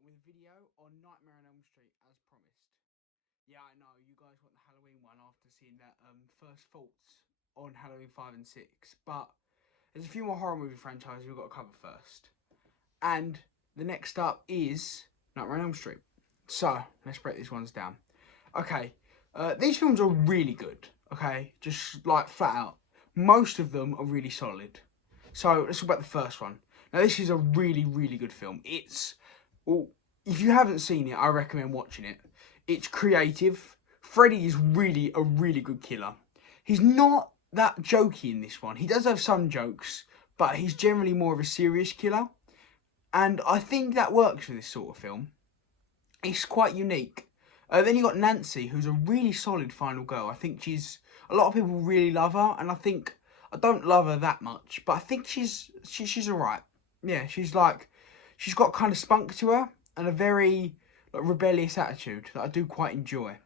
with a video on Nightmare on Elm Street as promised. Yeah, I know you guys want the Halloween one after seeing that first thoughts on Halloween 5 and 6, but there's a few more horror movie franchises we've got to cover first. And the next up is Nightmare on Elm Street. So let's break these ones down. Okay, these films are really good. Okay, just like flat out, most of them are really solid. So let's talk about the first one. Now this is a really, really good film. Well, if you haven't seen it, I recommend watching it. It's creative. Freddy is really a really good killer. He's not that jokey in this one. He does have some jokes, but he's generally more of a serious killer. And I think that works for this sort of film. It's quite unique. Then you got Nancy, who's a really solid final girl. I think a lot of people really love her, and I don't love her that much, but I think she's alright. Yeah, she's got kind of spunk to her and a very rebellious attitude that I do quite enjoy.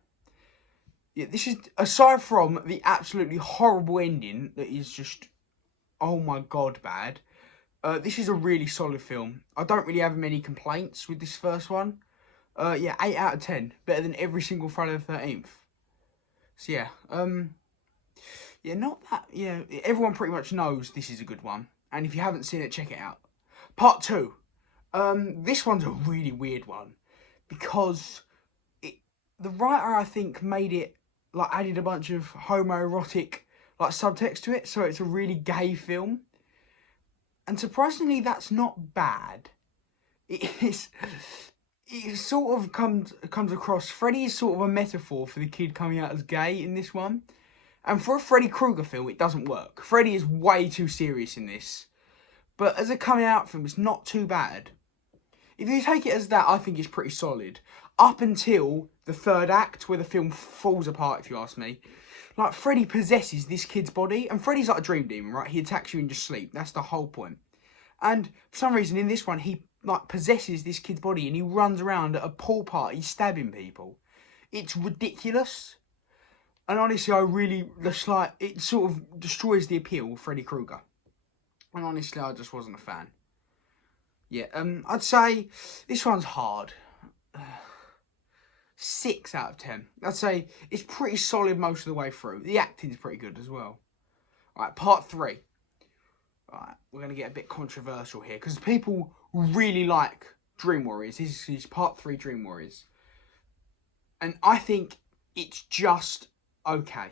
Yeah, this is, aside from the absolutely horrible ending that is just, oh my god, bad. This is a really solid film. I don't really have many complaints with this first one. Yeah, 8 out of 10. Better than every single Friday the 13th. So yeah, everyone pretty much knows this is a good one. And if you haven't seen it, check it out. Part 2. This one's a really weird one. Because the writer, I think, added a bunch of homoerotic, subtext to it. So it's a really gay film. And surprisingly, that's not bad. It sort of comes across. Freddy is sort of a metaphor for the kid coming out as gay in this one. And for a Freddy Krueger film, it doesn't work. Freddy is way too serious in this. But as a coming out film, it's not too bad. If you take it as that, I think it's pretty solid. Up until the third act, where the film falls apart, if you ask me. Like, Freddy possesses this kid's body. And Freddy's like a dream demon, right? He attacks you in your sleep. That's the whole point. And for some reason, in this one, he possesses this kid's body and he runs around at a pool party stabbing people. It's ridiculous. And honestly, it sort of destroys the appeal of Freddy Krueger. And honestly, I just wasn't a fan. Yeah, I'd say this one's hard. 6 out of 10. I'd say it's pretty solid most of the way through. The acting's pretty good as well. Alright, part 3. Alright, we're going to get a bit controversial here, because people really like Dream Warriors. This is part 3 Dream Warriors. And I think it's just okay.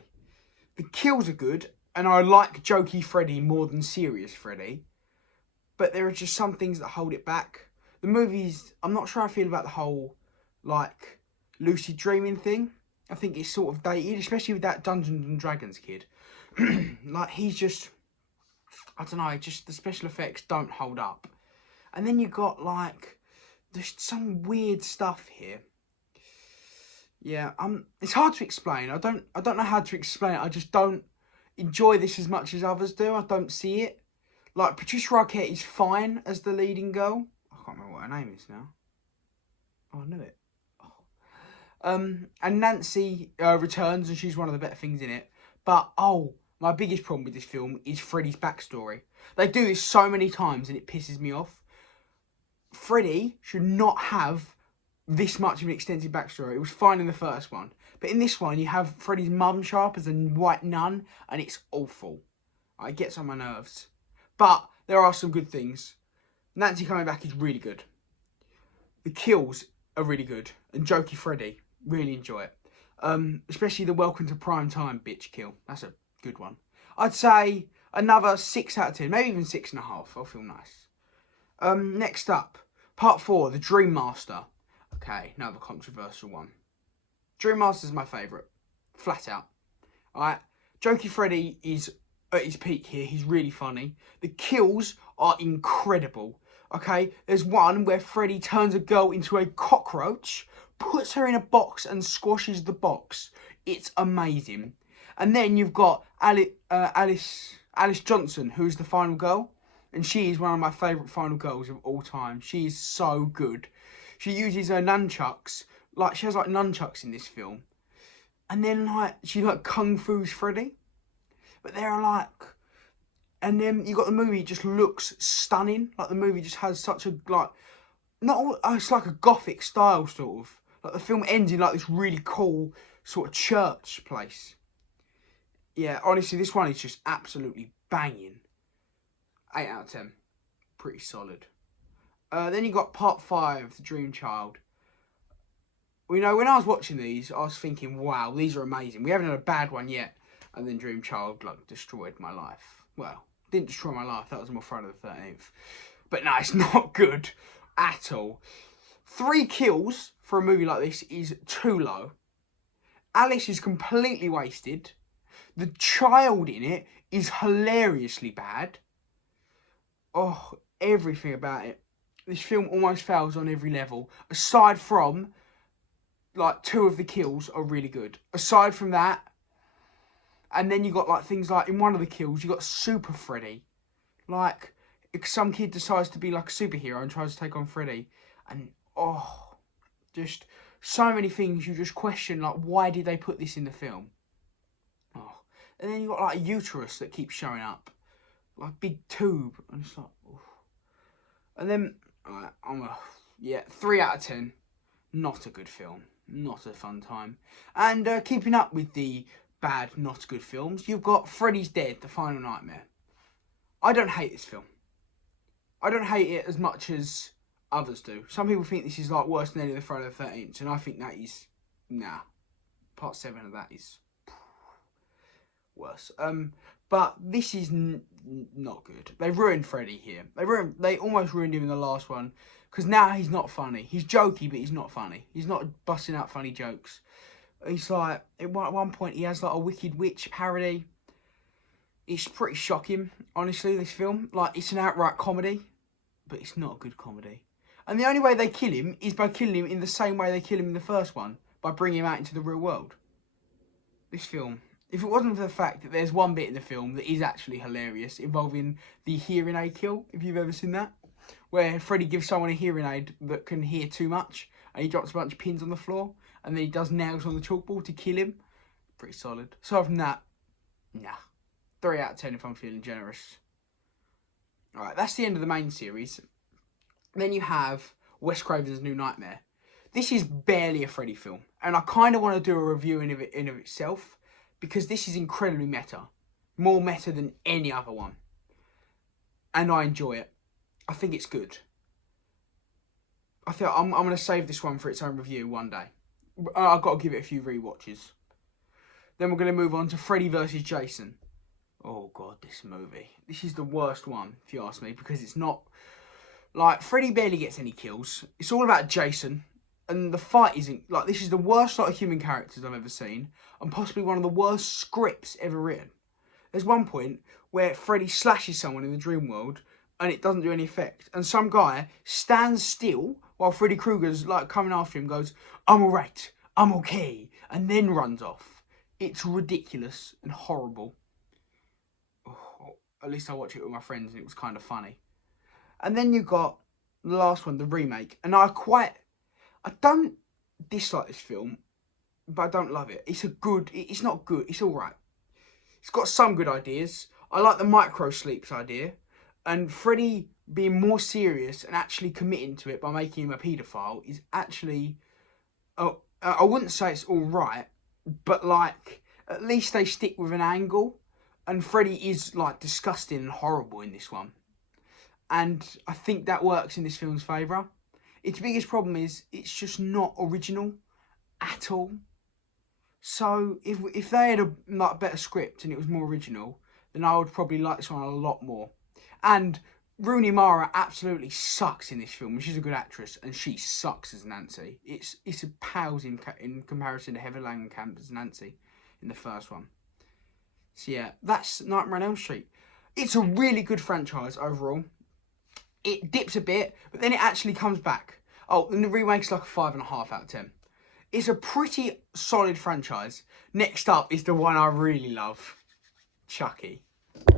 The kills are good, and I like jokey Freddy more than serious Freddy. But there are just some things that hold it back. The movies, I'm not sure how I feel about the whole, lucid dreaming thing. I think it's sort of dated, especially with that Dungeons and Dragons kid. He's just, I don't know, just the special effects don't hold up. And then you got, there's some weird stuff here. Yeah, it's hard to explain. I don't know how to explain it. I just don't enjoy this as much as others do. I don't see it. Patricia Arquette is fine as the leading girl. I can't remember what her name is now. Oh, I knew it. Oh. And Nancy returns, and she's one of the better things in it. But, my biggest problem with this film is Freddy's backstory. They do this so many times, and it pisses me off. Freddy should not have this much of an extensive backstory. It was fine in the first one. But in this one, you have Freddy's mum show up as a white nun, and it's awful. It gets on my nerves. But there are some good things. Nancy coming back is really good. The kills are really good. And Jokey Freddy, really enjoy it. Especially the Welcome to Prime Time bitch kill. That's a good one. I'd say another 6 out of 10. Maybe even 6.5. I'll feel nice. Next up, part 4, The Dream Master. Okay, another controversial one. Dream Master's my favourite. Flat out. Alright, Jokey Freddy is at his peak here. He's really funny. The kills are incredible. Okay, there's one where Freddy turns a girl into a cockroach, puts her in a box and squashes the box. It's amazing. And then you've got Alice Johnson, who's the final girl. And she is one of my favourite final girls of all time. She is so good. She uses her nunchucks. She has nunchucks in this film. And then she kung fu's Freddy. But they're and then you got the movie, it just looks stunning. The movie just has such a it's like a gothic style sort of. Like the film ends in like this really cool sort of church place. Yeah, honestly, this one is just absolutely banging. 8 out of 10. Pretty solid. Then you got part 5, The Dream Child. Well, you know, when I was watching these, I was thinking, wow, these are amazing. We haven't had a bad one yet. And then Dream Child, like, destroyed my life. Well, didn't destroy my life. That was on my Friday the 13th. But no, it's not good at all. 3 kills for a movie like this is too low. Alice is completely wasted. The child in it is hilariously bad. Oh, everything about it. This film almost fails on every level. Aside from, like, 2 of the kills are really good. Aside from that, and then you got, like, things like, in one of the kills, you got Super Freddy. Like, some kid decides to be, like, a superhero and tries to take on Freddy. And, oh, just so many things you just question, like, why did they put this in the film? Oh. And then you got, like, a uterus that keeps showing up. Like, a big tube. And it's like, oof. And then, right, 3 out of 10. Not a good film. Not a fun time. And keeping up with the bad, not good films, you've got Freddy's Dead, The Final Nightmare. I don't hate this film. I don't hate it as much as others do. Some people think this is like worse than any of the Friday the 13th, and I think that is, nah. Part 7 of that is worse. But this is not good. They ruined Freddy here. They almost ruined him in the last one, because now he's not funny. He's jokey, but he's not funny. He's not busting out funny jokes. He's like, at one point he has like a Wicked Witch parody. It's pretty shocking, honestly, this film. Like, it's an outright comedy, but it's not a good comedy. And the only way they kill him is by killing him in the same way they kill him in the first one, by bringing him out into the real world. This film, if it wasn't for the fact that there's one bit in the film that is actually hilarious, involving the hearing aid kill, if you've ever seen that, where Freddy gives someone a hearing aid that can hear too much, and he drops a bunch of pins on the floor, and then he does nails on the chalkboard to kill him. Pretty solid. Aside from that, nah. 3 out of 10 if I'm feeling generous. Alright, that's the end of the main series. Then you have Wes Craven's New Nightmare. This is barely a Freddy film, and I kind of want to do a review in of itself, because this is incredibly meta. More meta than any other one. And I enjoy it. I think it's good. I think I'm going to save this one for its own review one day. I've got to give it a few rewatches. Then we're going to move on to Freddy vs. Jason. Oh god, this movie. This is the worst one, if you ask me, because it's not... Like, Freddy barely gets any kills. It's all about Jason. And the fight isn't... Like, this is the worst lot of human characters I've ever seen. And possibly one of the worst scripts ever written. There's one point where Freddy slashes someone in the dream world, and it doesn't do any effect. And some guy stands still while Freddy Krueger's, like, coming after him, goes, "I'm alright, I'm okay," and then runs off. It's ridiculous and horrible. Oh, at least I watched it with my friends and it was kind of funny. And then you got the last one, the remake. And I don't dislike this film, but I don't love it. It's not good, it's alright. It's got some good ideas. I like the micro sleeps idea. And Freddy being more serious and actually committing to it by making him a paedophile is actually... I wouldn't say it's alright, but like, at least they stick with an angle. And Freddy is, like, disgusting and horrible in this one. And I think that works in this film's favour. Its biggest problem is it's just not original at all. So if they had a better script and it was more original, then I would probably like this one a lot more. And Rooney Mara absolutely sucks in this film. She's a good actress, and she sucks as Nancy. It's a pales in comparison to Heather Langenkamp as Nancy in the first one. So yeah, that's Nightmare on Elm Street. It's a really good franchise overall. It dips a bit, but then it actually comes back. Oh, and the remake's like a 5.5 out of 10. It's a pretty solid franchise. Next up is the one I really love, Chucky.